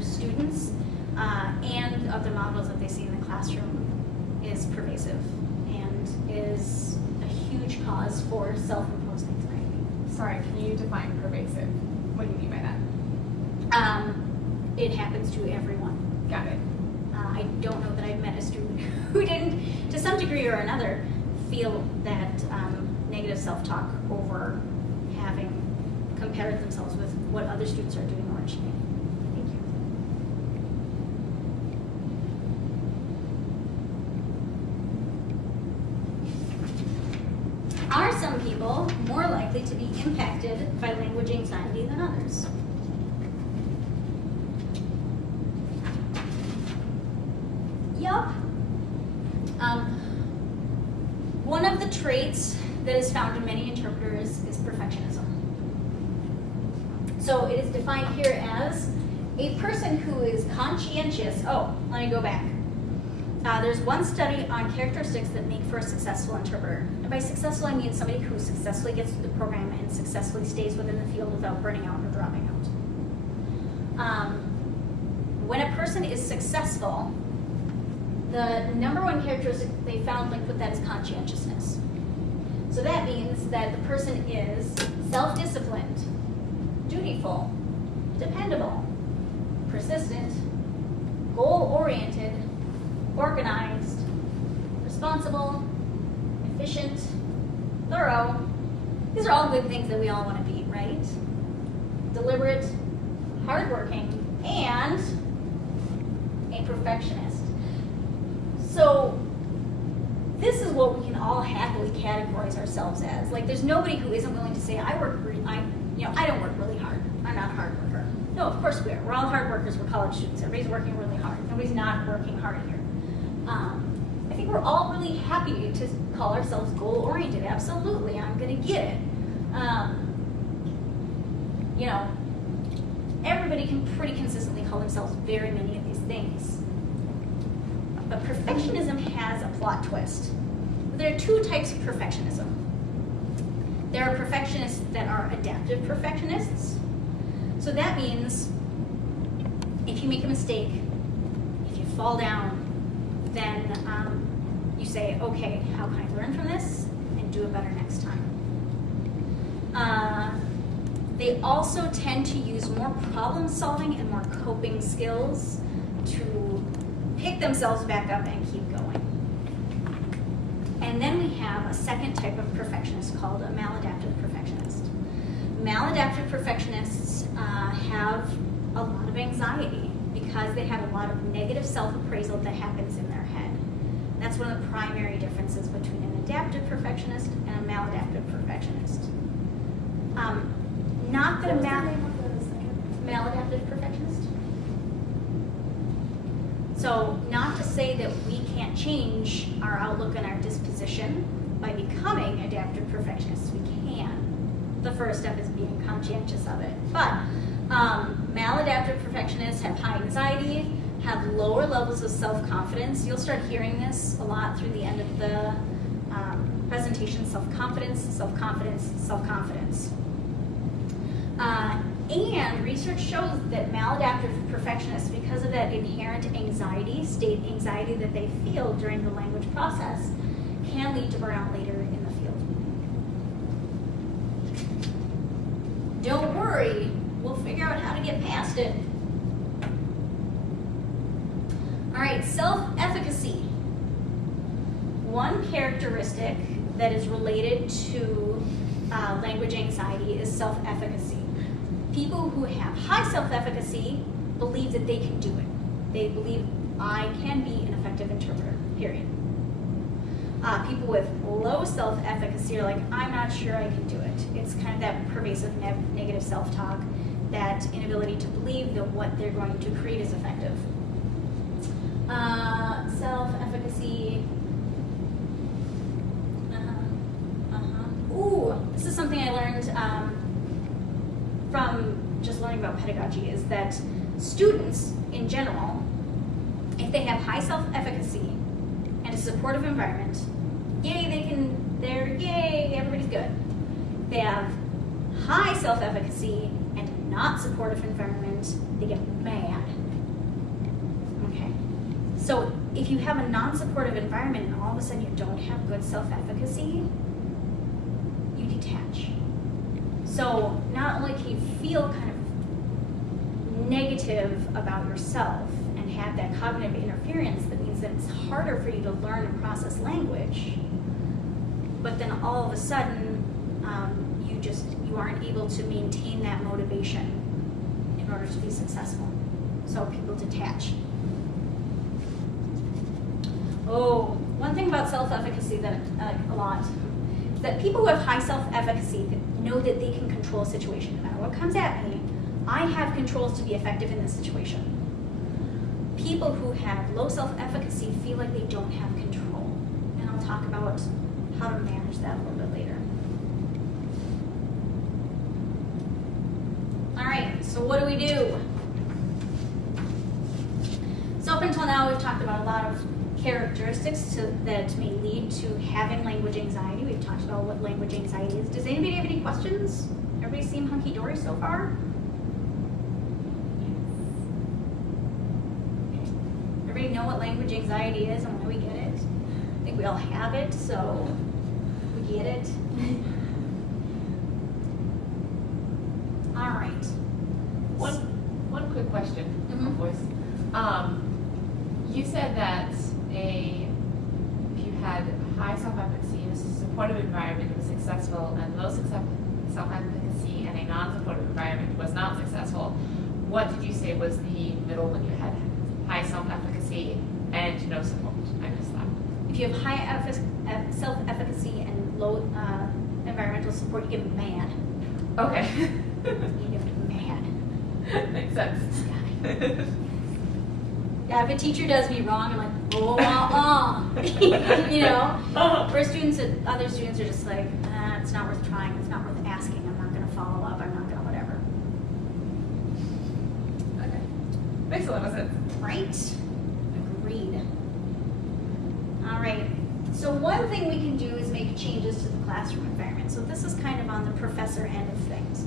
other students and other models that they see in the classroom is pervasive and is a huge cause for self-imposed anxiety. Sorry, can you define pervasive? What do you mean by that? It happens to everyone. Got it. I don't know that I've met a student who didn't, to some degree or another, feel that negative self-talk over having compared themselves with what other students are doing or achieving. Thank you. Are some people more likely to be impacted by language anxiety than others? Yup. One of the traits that is found in many interpreters is perfectionism. So it is defined here as a person who is conscientious. Oh, let me go back. There's one study on characteristics that make for a successful interpreter. And by successful, I mean somebody who successfully gets through the program and successfully stays within the field without burning out or dropping out. When a person is successful, the number one characteristic they found linked with that is conscientiousness. So that means that the person is self-disciplined, dutiful, dependable, persistent, goal-oriented, organized, responsible, efficient, thorough. These are all good things that we all want to be, right? Deliberate, hardworking, and a perfectionist. So this is what we can all happily categorize ourselves as. Like, there's nobody who isn't willing to say, I don't work really hard. I'm not a hard worker. No, of course we are. We're all hard workers. We're college students. Everybody's working really hard. Nobody's not working hard here. I think we're all really happy to call ourselves goal-oriented. Absolutely, I'm going to get it. Everybody can pretty consistently call themselves very many of these things. But perfectionism has a plot twist. There are two types of perfectionism. There are perfectionists that are adaptive perfectionists. So that means if you make a mistake, if you fall down, then you say, okay, how can I learn from this and do it better next time? They also tend to use more problem solving and more coping skills to pick themselves back up and keep going. And then we have a second type of perfectionist called a maladaptive perfectionist. Maladaptive perfectionists have a lot of anxiety because they have a lot of negative self-appraisal that happens in their head. That's one of the primary differences between an adaptive perfectionist and a maladaptive perfectionist. Not that a maladaptive perfectionist. So not to say that we can't change our outlook and our disposition by becoming adaptive perfectionists. We can. The first step is being conscientious of it. But maladaptive perfectionists have high anxiety, have lower levels of self-confidence. You'll start hearing this a lot through the end of the presentation: self-confidence, self-confidence, self-confidence. And research shows that maladaptive perfectionists, because of that inherent anxiety, state anxiety that they feel during the language process, can lead to burnout later in the field. Don't worry, we'll figure out how to get past it. All right, self-efficacy. One characteristic that is related to language anxiety is self-efficacy. People who have high self-efficacy believe that they can do it. They believe, I can be an effective interpreter, period. People with low self-efficacy are like, I'm not sure I can do it. It's kind of that pervasive negative self-talk, that inability to believe that what they're going to create is effective. Self-efficacy. Ooh, this is something I learned from just learning about pedagogy, is that students in general, if they have high self-efficacy and a supportive environment, yay, everybody's good. They have high self-efficacy and not supportive environment, they get mad. So if you have a non-supportive environment and all of a sudden you don't have good self-efficacy, you detach. So not only can you feel kind of negative about yourself and have that cognitive interference that means that it's harder for you to learn and process language, but then all of a sudden you aren't able to maintain that motivation in order to be successful. So people detach. Oh, one thing about self-efficacy that a lot is that people who have high self-efficacy know that they can control a situation. No matter what comes at me, I have controls to be effective in this situation. People who have low self-efficacy feel like they don't have control. And I'll talk about how to manage that a little bit later. All right, so what do we do? So up until now, we've talked about a lot of characteristics that may lead to having language anxiety. We've talked about what language anxiety is. Does anybody have any questions? Everybody seem hunky-dory so far? Everybody know what language anxiety is and why we get it? I think we all have it, so we get it. All right. One quick question, Mhm. voice. You said that if you had high self-efficacy in a supportive environment, it was successful, and low self-efficacy in a non-supportive environment was not successful. What did you say was the middle when you had high self-efficacy and no support? I missed that. If you have high self-efficacy and low environmental support, you get mad. Okay. You get mad. Makes sense. Yeah, if a teacher does me wrong, I'm like, you know. Where other students are just like, it's not worth trying, it's not worth asking, I'm not going to follow up, I'm not going to whatever. Okay. Makes a lot of sense. Right? Agreed. All right. So one thing we can do is make changes to the classroom environment. So this is kind of on the professor end of things.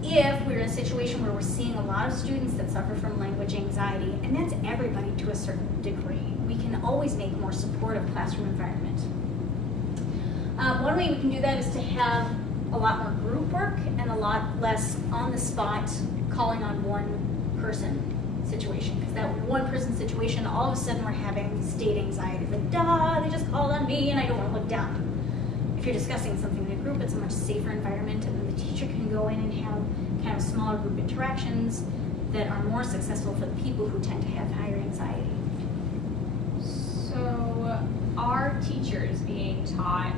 If we're in a situation where we're seeing a lot of students that suffer from language anxiety, and that's everybody to a certain degree, we can always make a more supportive classroom environment. One way we can do that is to have a lot more group work and a lot less on-the-spot calling on one person situation. Because that one person situation, all of a sudden we're having state anxiety. It's like, duh, they just called on me and I don't want to look down. If you're discussing something in a group, it's a much safer environment, and then the teacher can go in and have kind of smaller group interactions that are more successful for the people who tend to have higher anxiety. So are teachers being taught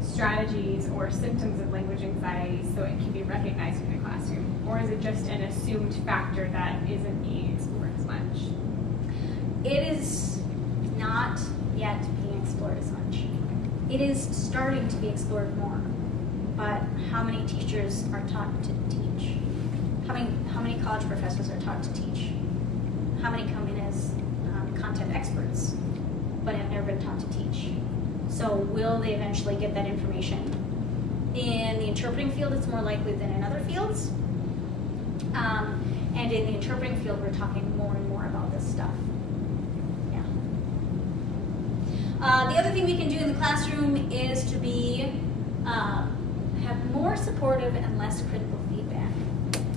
strategies or symptoms of language anxiety so it can be recognized in the classroom? Or is it just an assumed factor that isn't being explored as much? It is not yet being explored as much. It is starting to be explored more, but how many teachers are taught to teach? How many college professors are taught to teach? How many come in as content experts, but have never been taught to teach? So will they eventually get that information? In the interpreting field, it's more likely than in other fields. And in the interpreting field, we're talking more and more about this stuff. The other thing we can do in the classroom is to be have more supportive and less critical feedback.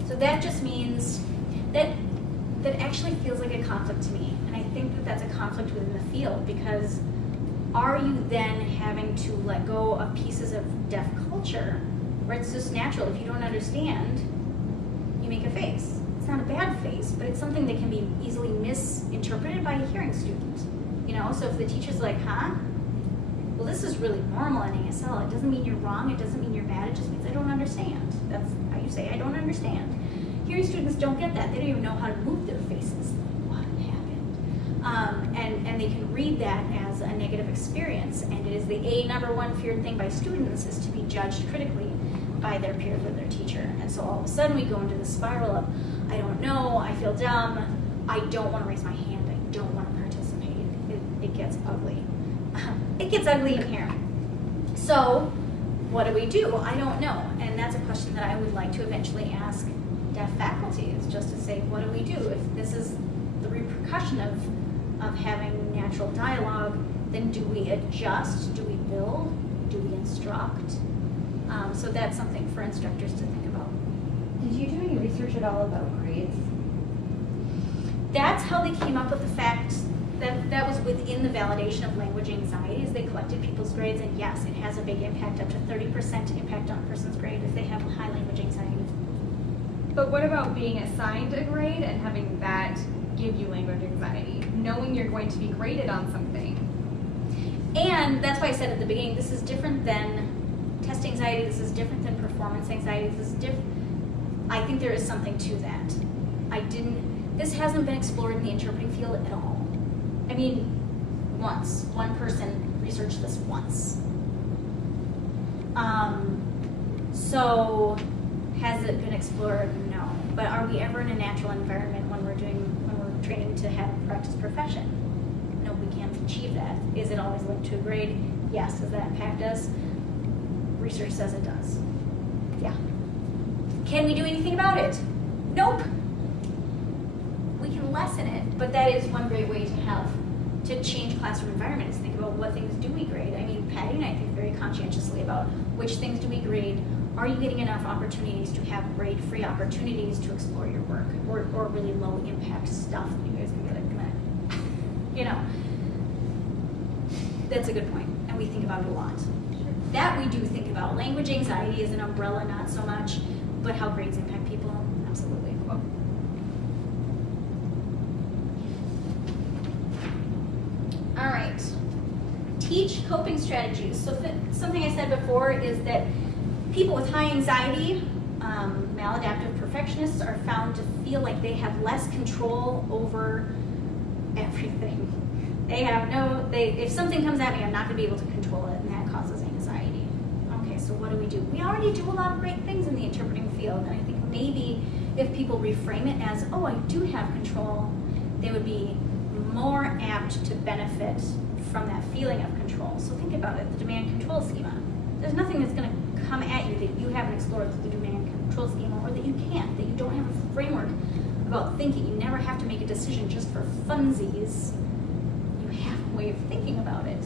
So that just means that actually feels like a conflict to me, and I think that that's a conflict within the field, because are you then having to let go of pieces of deaf culture where it's just natural? If you don't understand, you make a face. It's not a bad face, but it's something that can be easily misinterpreted by a hearing student. You know, so if the teacher's like, well, this is really normal in ASL. It doesn't mean you're wrong. It doesn't mean you're bad. It just means I don't understand. That's how you say I don't understand. Hearing students don't get that. They don't even know how to move their faces. What happened? And they can read that as a negative experience. And it is the #1 feared thing by students is to be judged critically by their peers or their teacher. And so all of a sudden we go into the spiral of, I don't know, I feel dumb, I don't want to raise my hand, I don't want to participate. It gets ugly. It gets ugly in here. So what do we do? I don't know. And that's a question that I would like to eventually ask deaf faculty, is just to say, what do we do if this is the repercussion of of having natural dialogue, then do we adjust? Do we build? Do we instruct? So that's something for instructors to think about. Did you do any research at all about grades? That's how they came up with the fact that that was within the validation of language anxiety, is they collected people's grades, and yes, it has a big impact, up to 30% impact on a person's grade if they have high language anxiety. But what about being assigned a grade and having that give you language anxiety, knowing you're going to be graded on something? And that's why I said at the beginning, this is different than test anxiety, this is different than performance anxiety, this is different. I think there is something to that. This hasn't been explored in the interpreting field at all. I mean, once. One person researched this once. So, has it been explored? No. But are we ever in a natural environment when we're training to have a practice profession? No, we can't achieve that. Is it always linked to a grade? Yes. Does that impact us? Research says it does. Yeah. Can we do anything about it? Nope. We can lessen it, but that is one great way to change classroom environments. Think about what things do we grade. I mean, Patty and I think very conscientiously about which things do we grade. Are you getting enough opportunities to have grade-free opportunities to explore your work, or really low-impact stuff that you guys can be like, you know. That's a good point, and we think about it a lot. That we do think about. Language anxiety is an umbrella, not so much, but how grades impact people, absolutely. All right. Teach coping strategies. So something I said before is that people with high anxiety, maladaptive perfectionists, are found to feel like they have less control over everything. If something comes at me, I'm not going to be able to control it, and that causes anxiety. Okay, so what do? We already do a lot of great things in the interpreting field, and I think maybe if people reframe it as, oh, I do have control, they would be more apt to benefit from that feeling of control. So think about it, the demand control schema. There's nothing that's going to come at you that you haven't explored through the demand control schema, or that you can't, that you don't have a framework about thinking. You never have to make a decision just for funsies. You have a way of thinking about it.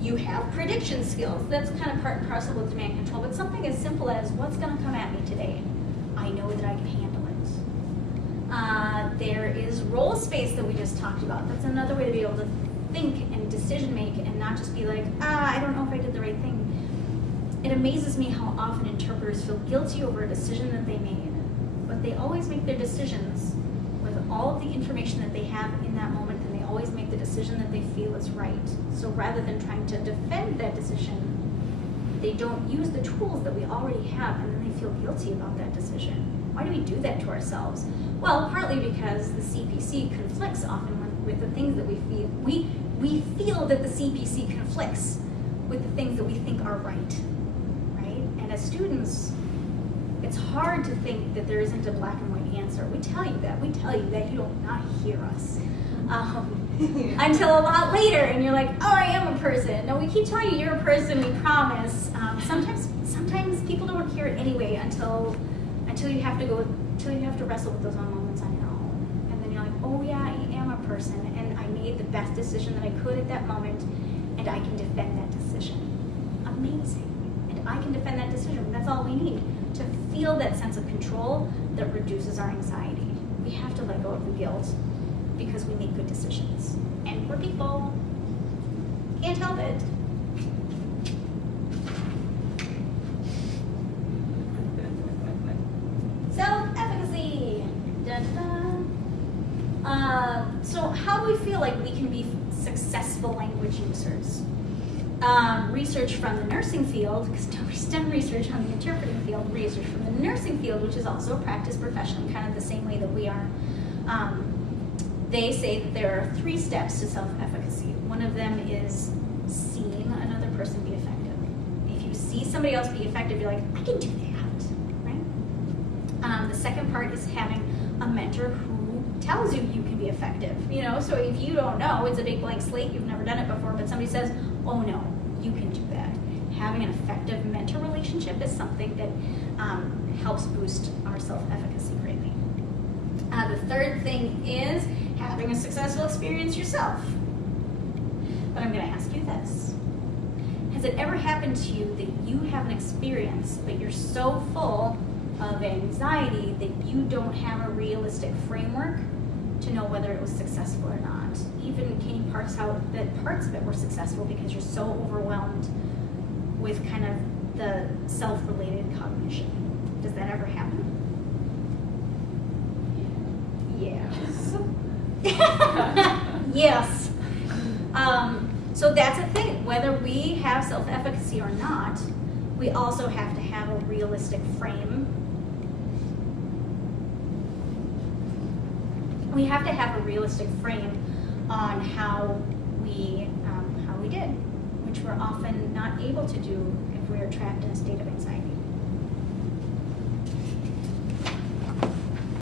You have prediction skills. That's kind of part and parcel with demand control, but something as simple as, what's going to come at me today? I know that I can handle it. There is role space that we just talked about. That's another way to be able to think and decision make, and not just be like, I don't know if I did the right thing. It amazes me how often interpreters feel guilty over a decision that they made, but they always make their decisions with all of the information that they have in that moment, and they always make the decision that they feel is right. So rather than trying to defend that decision, they don't use the tools that we already have, and then they feel guilty about that decision. Why do we do that to ourselves? Well, partly because the CPC conflicts often with the things that we feel. We feel that the CPC conflicts with the things that we think are right? And as students, it's hard to think that there isn't a black and white answer. We tell you that. You don't not hear us. Until a lot later, and you're like, oh, I am a person. No, we keep telling you you're a person, we promise. Sometimes people don't hear it anyway until you have to wrestle with those moments on your own. And then you're like, oh yeah, I am a person, and I made the best decision that I could at that moment, and I can defend that decision. Amazing. And I can defend that decision. That's all we need to feel that sense of control that reduces our anxiety. We have to let go of the guilt because we make good decisions. And we're people. Can't help it. Self-efficacy. So how do we feel like we can be successful language users? Research from the nursing field, because nobody's done research on the interpreting field, research from the nursing field, which is also a practice profession, kind of the same way that we are. They say that there are 3 steps to self-efficacy. One of them is seeing another person be effective. If you see somebody else be effective, you're like, I can do that, right? The second part is having a mentor who tells you you can be effective. So if you don't know, it's a big blank slate, you've never done it before, but somebody says, oh no, you can do that. Having an effective mentor relationship is something that helps boost our self-efficacy greatly. The third thing is having having a successful experience yourself. But I'm going to ask you this. Has it ever happened to you that you have an experience, but you're so full of anxiety that you don't have a realistic framework to know whether it was successful or not? Even can you parse out that parts of it were successful because you're so overwhelmed with kind of the self-related cognition? Does that ever happen? Yes. So that's a thing. Whether we have self-efficacy or not, we also have to have a realistic frame. We have to have a realistic frame on how we did, which we're often not able to do if we are trapped in a state of anxiety.